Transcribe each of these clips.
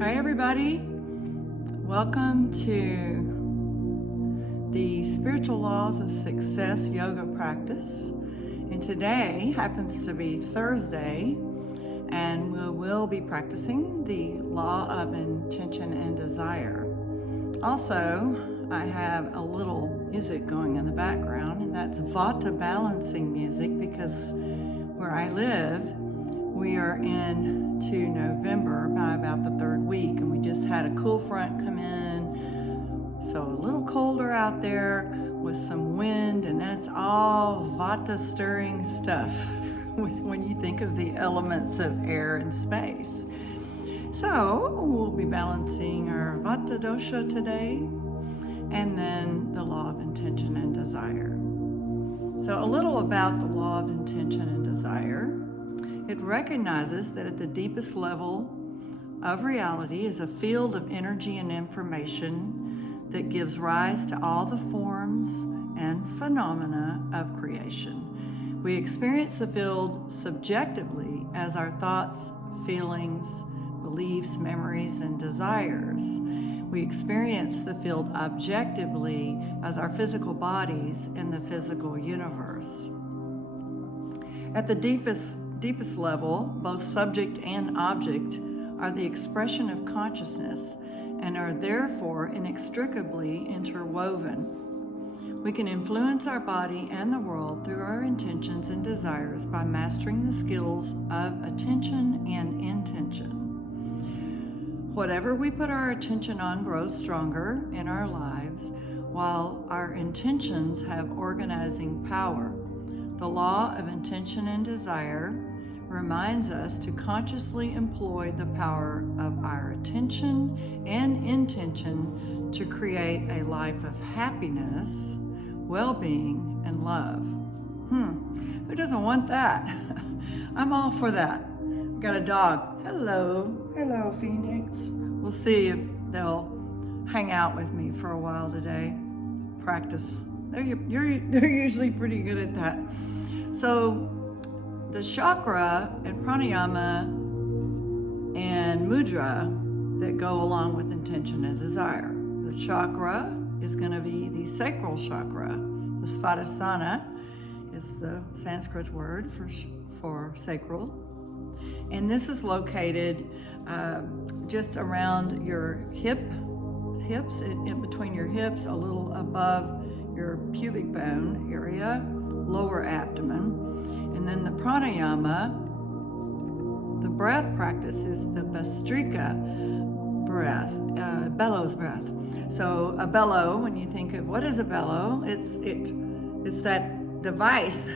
Hi everybody, welcome to the Spiritual Laws of Success yoga practice. And today happens to be Thursday, and we will be practicing the law of intention and desire. Also, I have a little music going in the background, and that's Vata balancing music because where I live, we are into November by about the third week, and we just had a cool front come in, so a little colder out there with some wind, and that's all Vata stirring stuff when you think of the elements of air and space. So we'll be balancing our Vata dosha today, and then the law of intention and desire. So a little about the law of intention and desire. It recognizes that at the deepest level of reality is a field of energy and information that gives rise to all the forms and phenomena of creation. We experience the field subjectively as our thoughts, feelings, beliefs, memories, and desires. We experience the field objectively as our physical bodies in the physical universe. At the deepest level, both subject and object are the expression of consciousness and are therefore inextricably interwoven. We can influence our body and the world through our intentions and desires by mastering the skills of attention and intention. Whatever we put our attention on grows stronger in our lives, while our intentions have organizing power. The law of intention and desire reminds us to consciously employ the power of our attention and intention to create a life of happiness, well-being, and love. Who doesn't want that? I'm all for that. Got a dog. Hello, Phoenix. We'll see if they'll hang out with me for a while today. Practice. They're usually pretty good at that. So the chakra and pranayama and mudra that go along with intention and desire. The chakra is going to be the sacral chakra. The Svadhisthana is the Sanskrit word for sacral. And this is located just around your hips, in between your hips, a little above your pubic bone area, lower abdomen. And then the pranayama, the breath practice, is the Bhastrika breath, bellows breath. So a bellow, when you think of what is a bellow, it's that device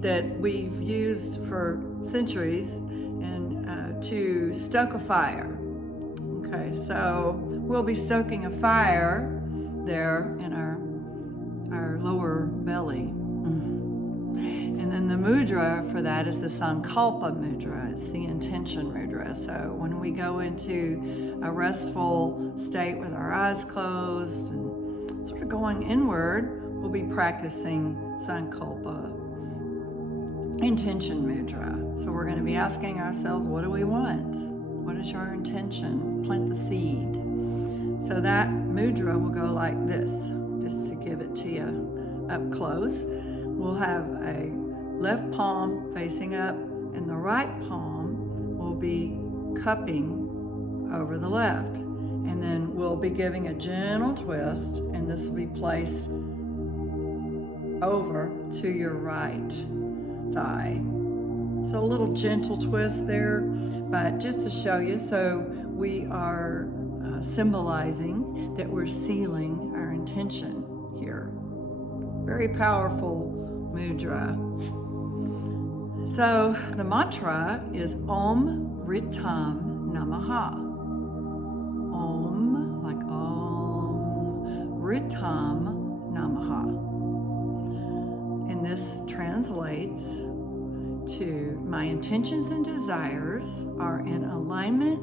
that we've used for centuries and to stoke a fire. Okay, so we'll be stoking a fire there in our lower belly. And then the mudra for that is the Sankalpa mudra. It's the intention mudra. So when we go into a restful state with our eyes closed and sort of going inward, we'll be practicing Sankalpa intention mudra. So we're going to be asking ourselves, what do we want? What is your intention? Plant the seed. So that mudra will go like this, just to give it to you up close. We'll have a left palm facing up, and the right palm will be cupping over the left. And then we'll be giving a gentle twist, and this will be placed over to your right thigh. So a little gentle twist there, but just to show you, so we are symbolizing that we're sealing our intention here. Very powerful mudra. So the mantra is Om Ritam Namaha. Om, like Om, Ritam Namaha. And this translates to my intentions and desires are in alignment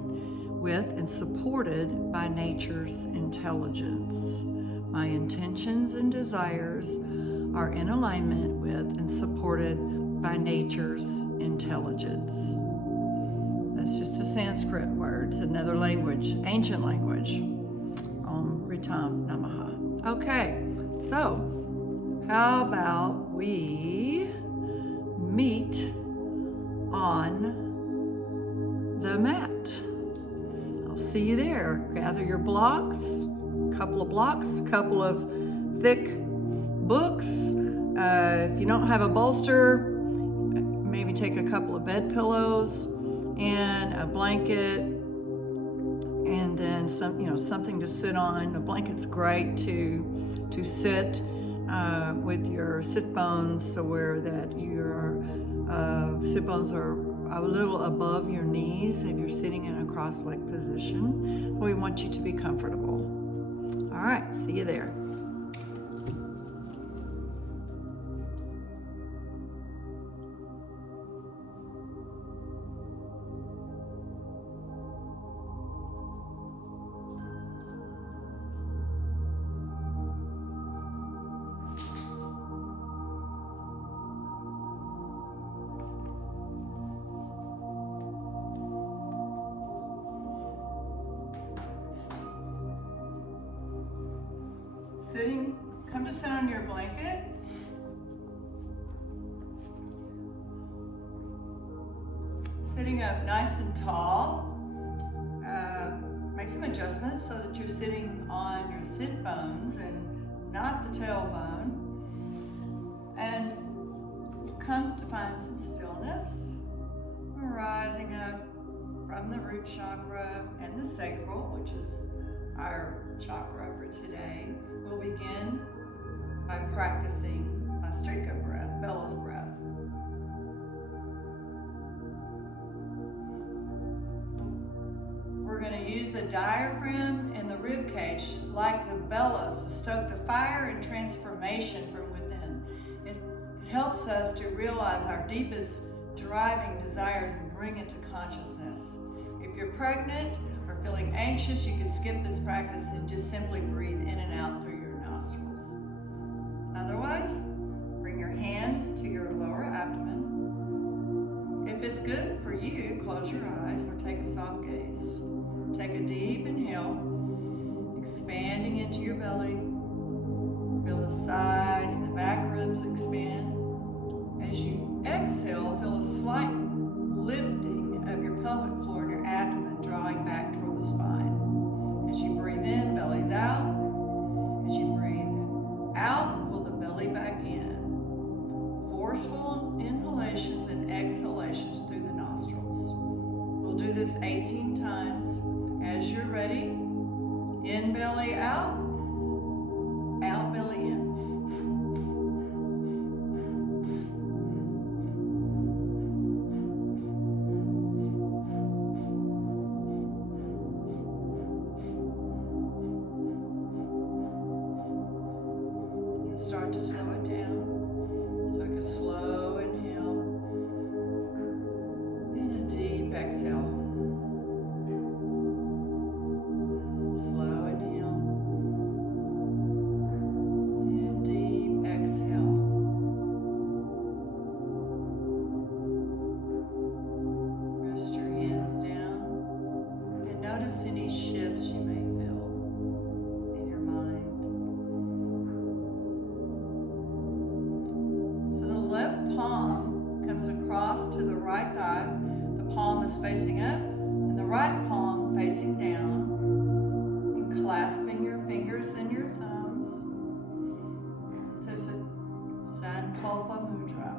with and supported by nature's intelligence. My intentions and desires are in alignment with and supported by nature's intelligence. It's just a Sanskrit word. It's another language, ancient language. Om Ritam Namaha. Okay, so how about we meet on the mat? I'll see you there. Gather your blocks, a couple of blocks, a couple of thick books. If you don't have a bolster, maybe take a couple of bed pillows and a blanket, and then something to sit on. The blanket's great to sit with your sit bones, so where that your sit bones are a little above your knees if you're sitting in a cross-legged position. We want you to be comfortable. All right, see you there. Come to sit on your blanket. Sitting up nice and tall. Make some adjustments so that you're sitting on your sit bones and not the tailbone. And come to find some stillness. We're rising up from the root chakra and the sacral, which is our chakra for today. We'll begin by practicing a Strika breath, bellows breath. We're going to use the diaphragm and the rib cage like the bellows to stoke the fire and transformation from within. It helps us to realize our deepest driving desires and bring it to consciousness. If you're pregnant or feeling anxious, you can skip this practice and just simply breathe in and out through your nostrils. Otherwise, bring your hands to your lower abdomen. If it's good for you, close your eyes or take a soft gaze. Take a deep inhale, expanding into your belly. Feel the side and the back ribs expand. As you exhale, feel a slight lifting of your pelvic floor and your abdomen, drawing back toward the spine. As you breathe in, belly's out. As you breathe out, pull the belly back in. Forceful inhalations and exhalations through the nostrils. We'll do this 18 times. As you're ready, in belly out, out belly in. Start to slow it down. So like a slow inhale and a deep exhale. Slow inhale and deep exhale. Rest your hands down and notice any shifts you may feel in your mind. So the left palm comes across to the right thigh. The palm is facing up and the right palm facing down. Clasping your fingers and your thumbs. So it's a Sankalpa Mudra.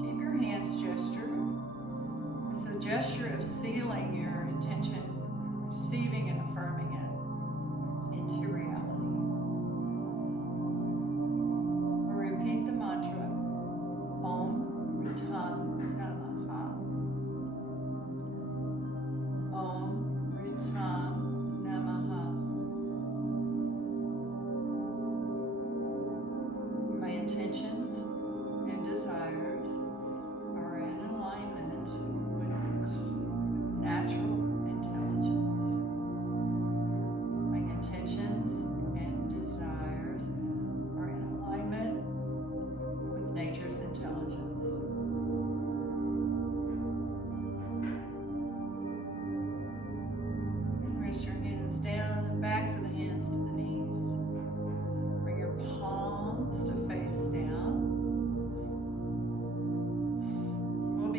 Keep your hands gesture. It's a gesture of sealing your intention, receiving and affirming it into reality. We'll repeat the mantra, Om Ritam Namaha. Om Ritam Namaha. My intentions and desires are in alignment with natural intelligence.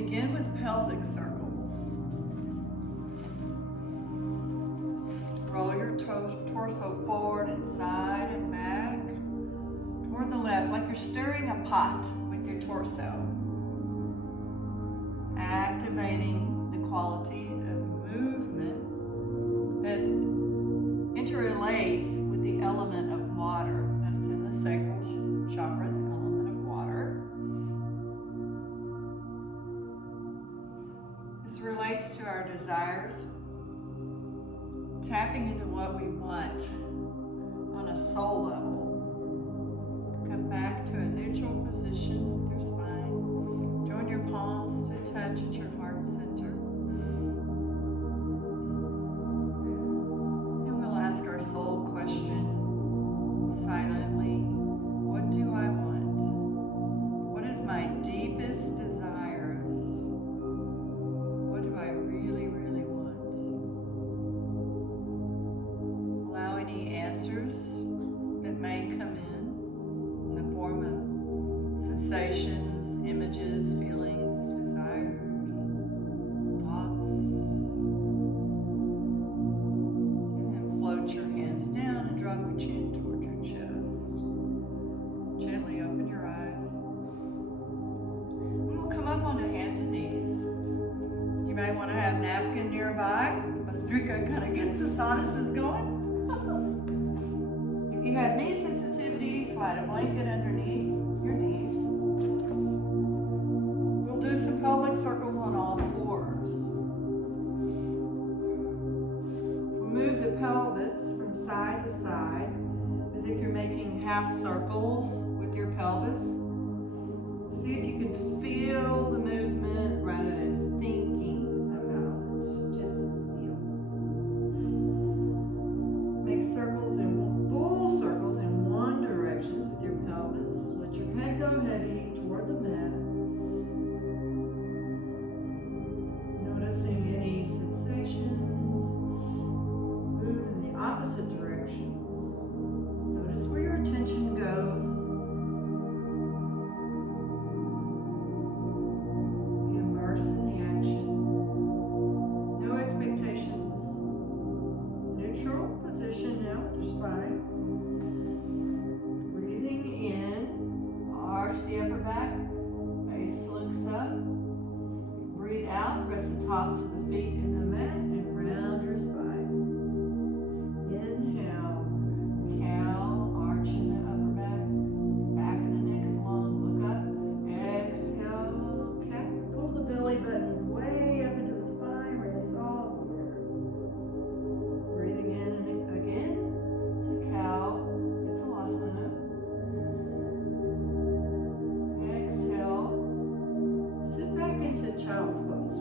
begin with pelvic circles. Roll your torso forward and side and back toward the left, like you're stirring a pot with your torso. Activating the quality of movement that interrelates with the element of water that's in the sacral chakra, the element of water. This relates to our desires, tapping into what we want on a soul level. Come back to a neutral position with your spine. Join your palms to touch at your heart center. And we'll ask our soul question silently. What do I want? What is my deepest desires? What do I really, really want? Allow any answers that may come in the form of sensations, images, feelings, desires, thoughts. And then float your hands down and drop your chin toward your chest. Gently open your eyes. And we'll come up onto hands and knees. You may want to have a napkin nearby. Let's drink it, kind of gets the sinuses going. If you have knee sensitivity, slide a blanket underneath your knees. We'll do some pelvic circles on all fours. We'll move the pelvis from side to side as if you're making half circles with your pelvis. See if you can feel the movement rather than thinking about it. Just feel. Make circles full circles in one direction with your pelvis. Let your head go heavy toward the mat. Noticing any sensations. Move in the opposite directions. Notice where your attention goes. Be immersed in the action. No expectations. Neutral position now with your spine. Breathing in, arch the upper back, face looks up. Breathe out, press the tops of the feet in the mat and round your spine. Inhale, cow, arching the upper back. Back of the neck is long, look up. Exhale, cat. Pull the belly button way up into the spine, release all the air. Breathing in and again to cow, Uttanasana. Exhale, sit back into child's pose.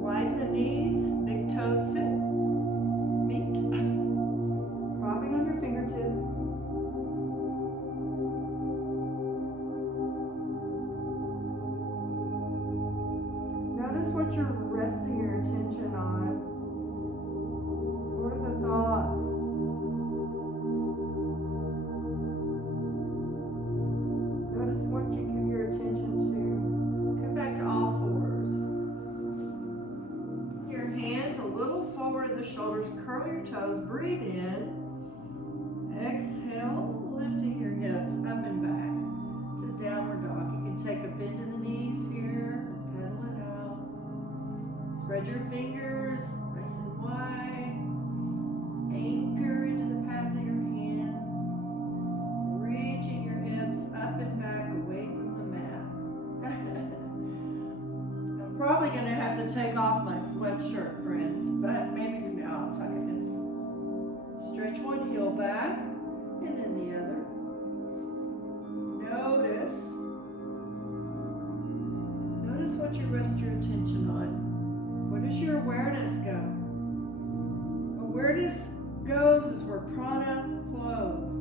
Widen the knees, big toes sit. Meet. Cropping on your fingertips. Notice what you're resting your attention on. What are the thoughts? Notice what you give your attention to. Come back to all fours. Your hands a little forward of the shoulders. Curl your toes. Breathe in. Exhale, lifting your hips up and back to downward dog. You can take a bend in the knees here and pedal it out. Spread your fingers nice and wide. Anchor into the pads of your hands. Reaching your hips up and back away from the mat. I'm probably going to have to take off my sweatshirt, friends, but maybe I'll tuck it in. Stretch one heel back and then the other. Notice what you rest your attention on. Where does your awareness go? Awareness goes is where prana flows.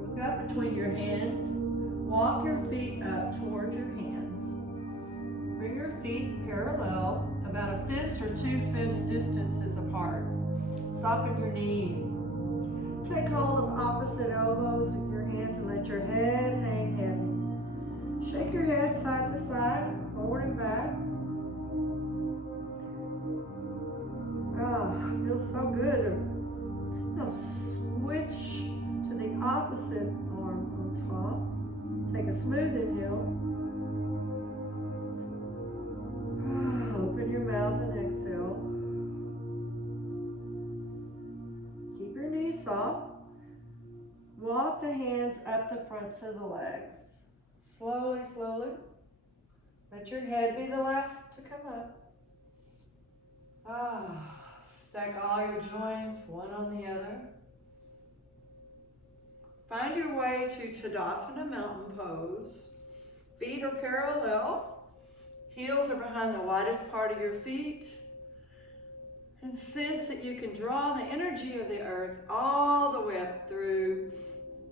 Look up between your hands. Walk your feet up toward your hands. Bring your feet parallel, about a fist or 2 fist distances apart. Soften your knees. Take hold of opposite elbows with your hands and let your head hang heavy. Shake your head side to side. So good. Now switch to the opposite arm on top. Take a smooth inhale. Open your mouth and exhale. Keep your knees soft. Walk the hands up the fronts of the legs. Slowly, slowly. Let your head be the last to come up. Stack all your joints, one on the other. Find your way to Tadasana mountain pose. Feet are parallel. Heels are behind the widest part of your feet. And sense that you can draw the energy of the earth all the way up through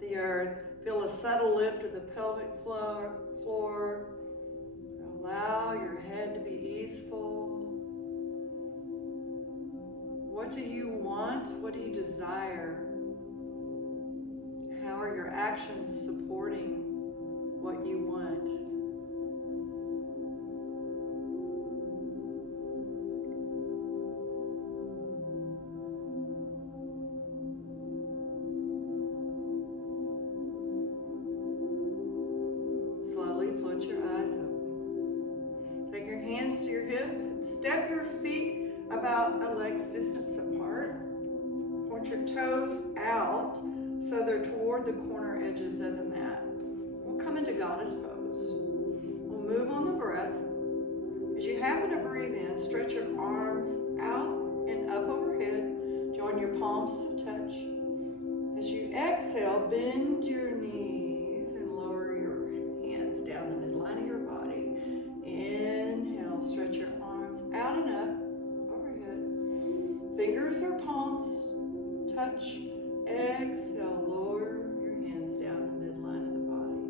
the earth. Feel a subtle lift of the pelvic floor. Allow your head to be easeful. What do you want? What do you desire? How are your actions supporting what you want? Slowly float your eyes open. Take your hands to your hips and step your feet about a leg's distance apart. Point your toes out so they're toward the corner edges of the mat. We'll come into goddess pose. We'll move on the breath. As you happen to breathe in, stretch your arms out and up overhead. Join your palms to touch. As you exhale, bend your knees and lower your hands down the midline of your body. Inhale, stretch your arms out and up. Fingers or palms touch. Exhale, lower your hands down the midline of the body.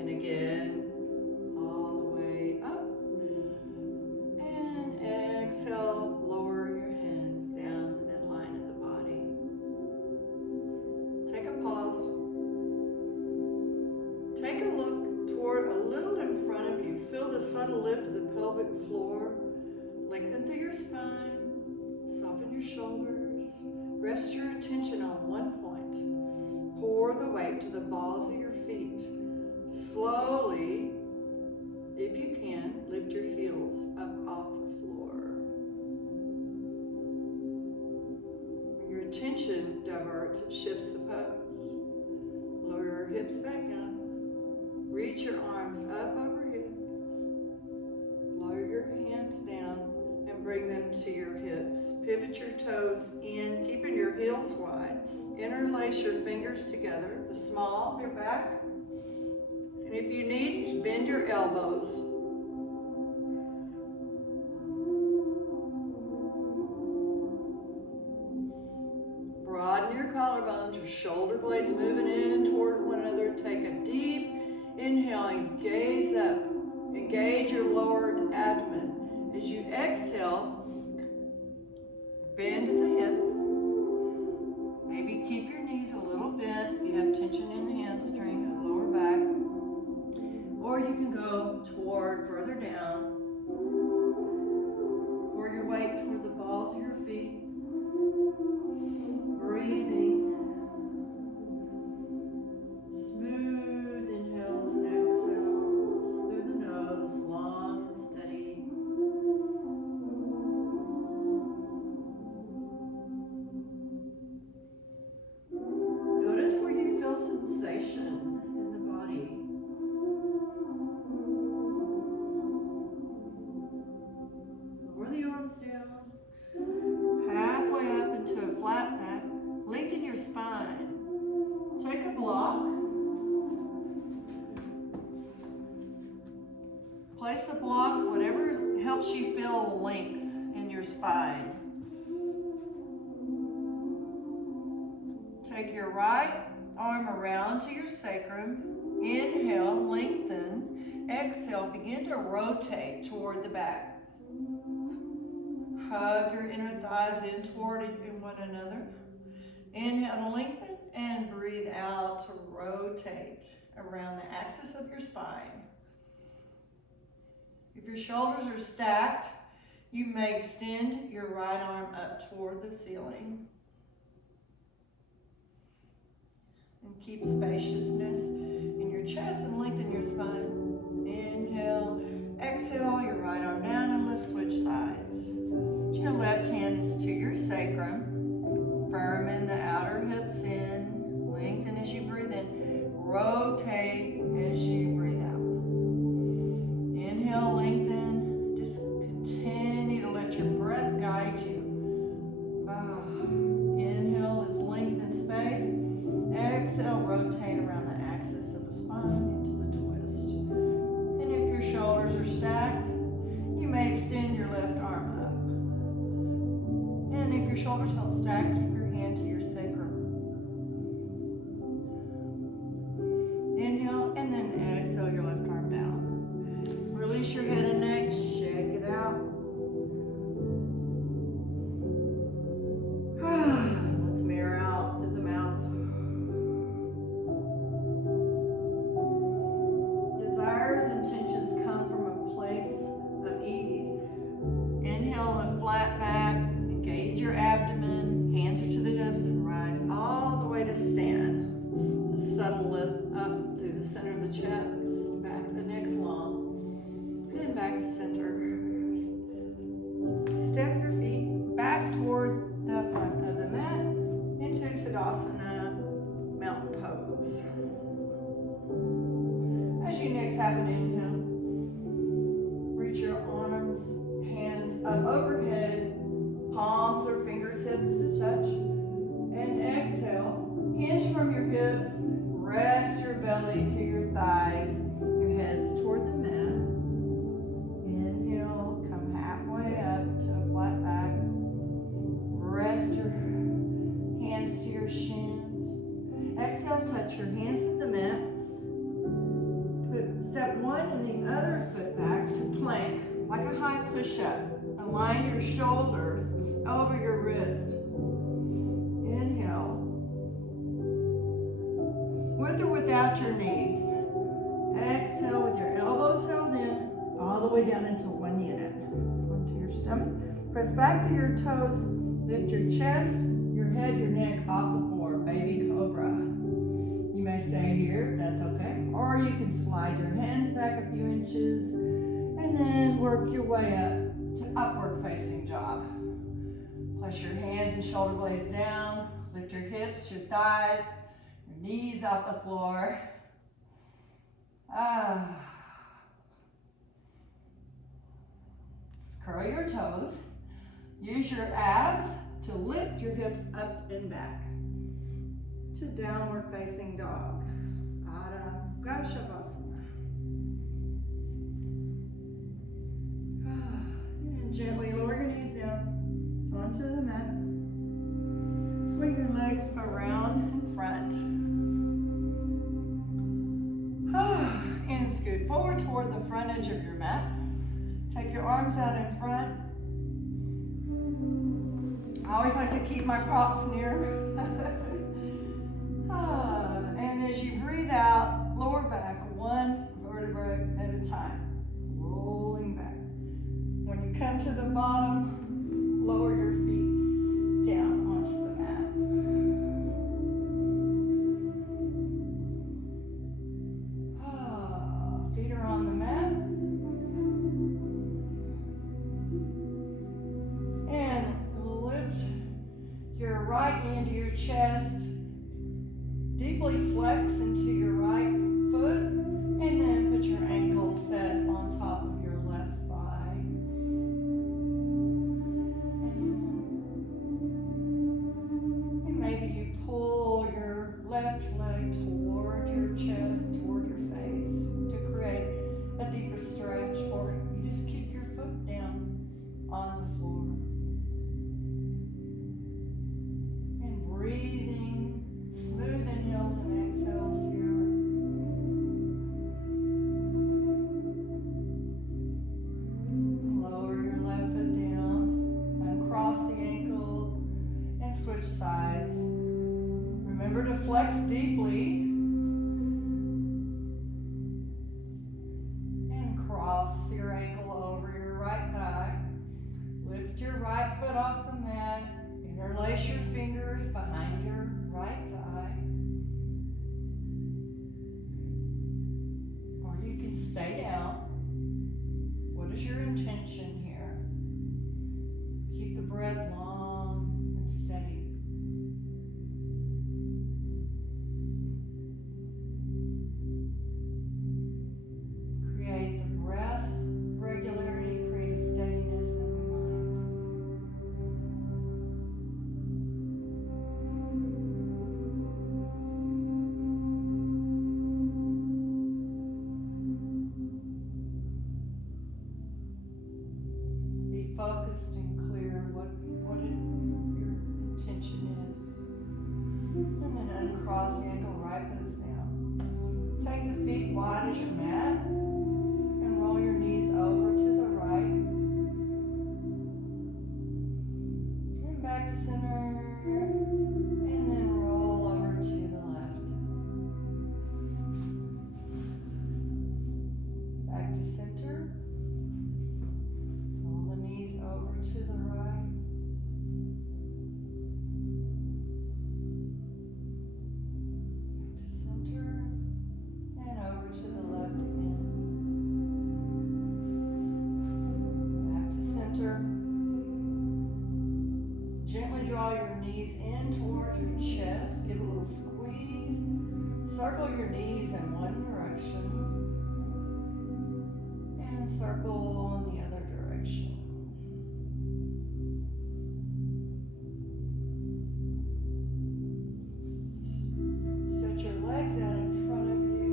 And again, all the way up. And exhale, lower your hands down the midline of the body. Take a pause. Take a look toward a little in front of you. Feel the subtle lift of the pelvic floor. Lengthen through your spine. Soften your shoulders. Rest your attention on one point. Pour the weight to the balls of your feet. Slowly, if you can, lift your heels up off the floor. When your attention diverts, it shifts the pose. Lower your hips back down. Reach your arms up overhead. Lower your hands down. Bring them to your hips. Pivot your toes in, keeping your heels wide. Interlace your fingers together, the small of your back. And if you need, just bend your elbows. Broaden your collarbones, your shoulder blades moving in toward one another. Take a deep inhale and gaze up. Engage your lowered abdomen. As you exhale, bend at the hip. Maybe keep your knees a little bent if you have tension in the hamstring or lower back. Or you can go toward further down. Pour your weight toward the balls of your feet. Breathing. Smooth inhales and exhales through the nose, long and steady. Sensation in the body. Lower the arms down. Halfway up into a flat back. Lengthen your spine. Take a block. Place the block, whatever helps you feel length in your spine. Take your right arm around to your sacrum. Inhale, lengthen. Exhale, begin to rotate toward the back. Hug your inner thighs in toward one another. Inhale to lengthen and breathe out to rotate around the axis of your spine. If your shoulders are stacked, You may extend your right arm up toward the ceiling. And keep spaciousness in your chest and lengthen your spine. Inhale, exhale, your right arm down, and let's switch sides. Your left hand is to your sacrum. Firm in the outer hips in. Lengthen as you breathe in. Rotate as you breathe out. Inhale, lengthen. Just continue to let your breath guide you. Inhale is lengthen space. Exhale, rotate around the axis of the spine into the twist. And if your shoulders are stacked, you may extend your left arm up. And if your shoulders don't stack, keep your hand to your sacrum. Inhale, and then exhale your left arm down. Release your head and neck, shake it out. Let's mirror out through the mouth. Desires and tensions come from a place of ease. Inhale on a flat back, engage your abdomen, hands are to the hips, and rise all the way to stand. A subtle lift up through the center of the chest, back the neck's long, then back to center. Step your feet back toward the front of the mat into Tadasana mountain pose. As you next have an inhale, reach your arms, hands up overhead, palms or fingertips to touch. And exhale, hinge from your hips, rest your belly to your thighs, your head's toward the mat. Inhale, come halfway up to a flat back. Rest your hands to your shins. Exhale, touch your hands to the mat. Put step one and the other foot back to plank, like a high push-up. Align your shoulders over your wrist. Inhale. With or without your knees. Exhale with your elbows held in, all the way down into one unit. Onto your stomach. Press back to your toes. Lift your chest, your head, your neck off the floor. Baby cobra. You may stay here, that's okay. Or you can slide your hands back a few inches and then work your way up to upward facing dog. Place your hands and shoulder blades down. Lift your hips, your thighs, your knees off the floor. Curl your toes. Use your abs to lift your hips up and back to downward facing dog. Adho Gachavasana. And gently lower your knees down onto the mat. Swing your legs around and front. And scoot forward toward the front edge of your mat. Take your arms out in front. I always like to keep my props near. And as you breathe out, lower back one vertebra at a time. Rolling back. When you come to the bottom, lower your feet down onto the mat. Feet are on the mat. And lift your right knee into your chest. Deeply flex into your right foot. And then put your ankle set on top of your left thigh. And maybe you pull your left leg toward your chest, toward your face to create a deeper stretch, or you just keep your foot down on the floor. And breathing, smooth inhales and exhales here. Lower your left foot down, uncross the ankle, and switch sides. Remember to flex deeply. And cross your ankle over your right thigh. right foot off the mat. Interlace your fingers behind your right thigh. Or you can stay down. What is your intention here? Keep the breath long and steady. Create the breath's regularity, create a steadiness in the mind. Be focused and clear what your intention is. And then uncross the ankle, right foot down. Take the feet wide as your mat and roll your knees over to the right. And back to center. And then roll over to the left. Back to center. Roll the knees over to the right. Back to center. And over to the left again. Back to center. Gently draw your knees in towards your chest. Give a little squeeze. Circle your knees in one direction. And circle in the other direction. Stretch your legs out in front of you.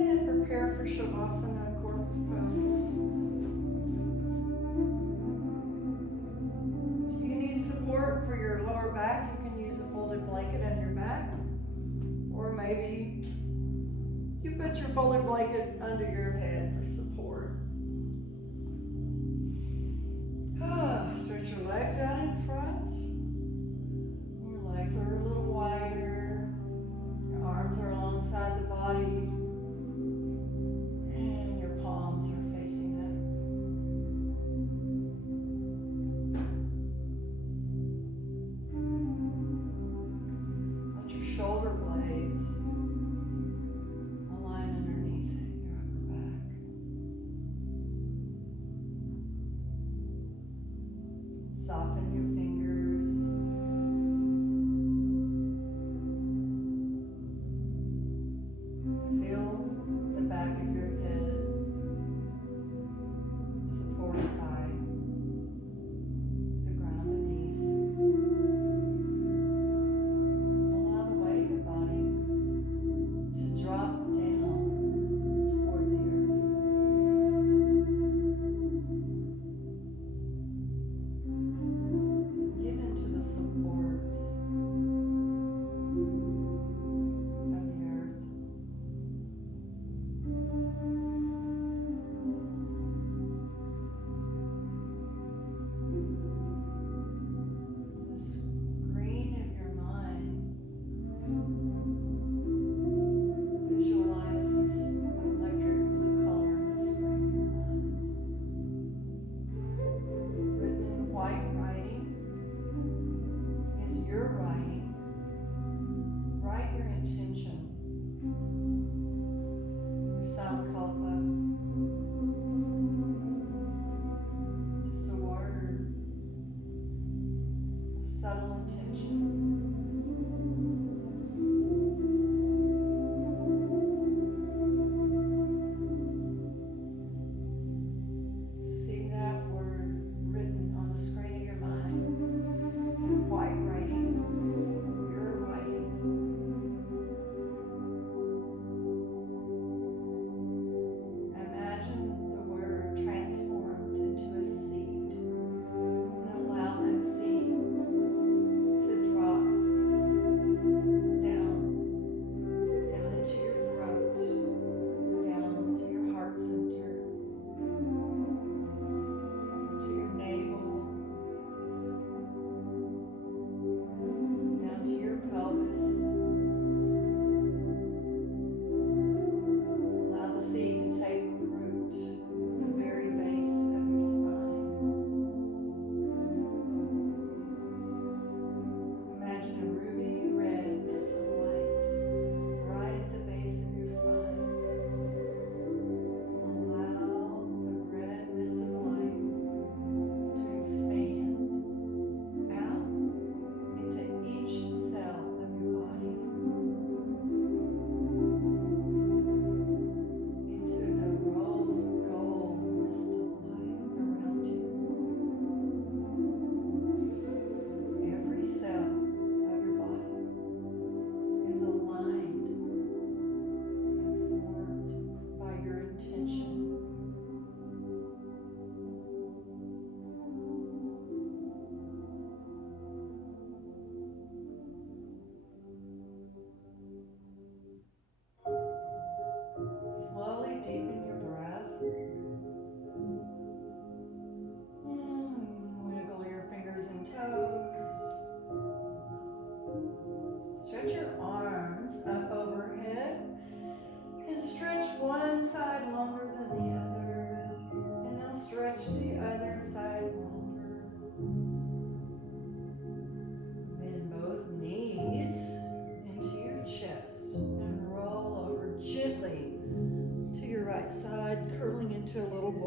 And prepare for Shavasana, corpse pose. If you need support for your lower back, you can use a folded blanket on your back. Or maybe you put your folded blanket under your head for support. Stretch your legs out in front. Your legs are a little wider. Your arms are alongside the body. And your palms are facing up. Let your shoulder blades align underneath your upper back. Soften your fingers. Feel the back of your head supported by the ground beneath. Allow the weight of your body to drop down toward the earth.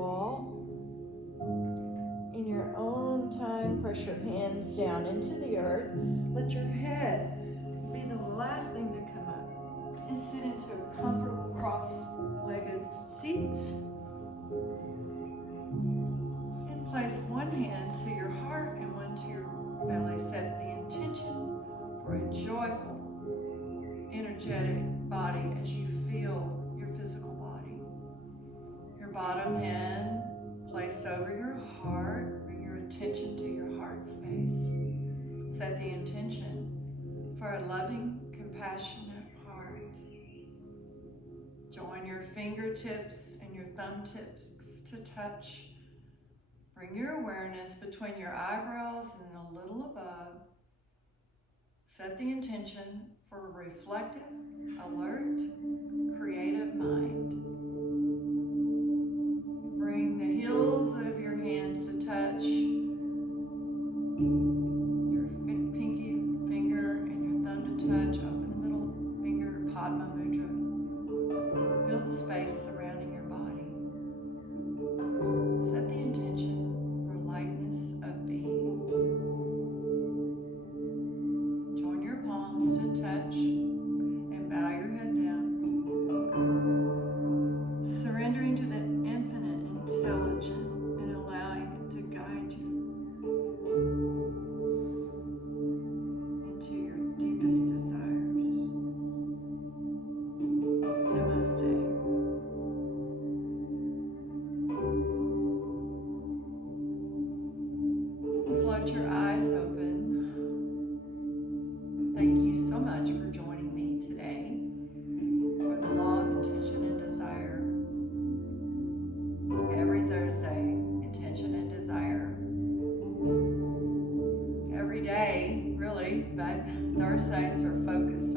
wall. In your own time, press your hands down into the earth. Let your head be the last thing to come up. And sit into a comfortable cross-legged seat. And place one hand to your heart and one to your belly. Set the intention for a joyful, energetic body as you feel your physical body. Your bottom hand placed over your heart. Bring your attention to your heart space. Set the intention for a loving, compassionate heart. Join your fingertips and your thumb tips to touch. Bring your awareness between your eyebrows and a little above. Set the intention for a reflective, alert, creative mind. Bring the heels of your hands to touch your pinky finger and your thumb to touch. Open the middle finger, Padma Mudra. Feel the space surrounding your body. Set the intention for lightness of being. Join your palms to touch and bow your head down. Surrendering to the infinite intelligence and allowing it to guide you into your deepest desires. Namaste. Float your eyes open. Thank you so much for joining me today for the Law of Intention and Desire. Every Thursday, intention and desire. Every day, really, but Thursdays are focused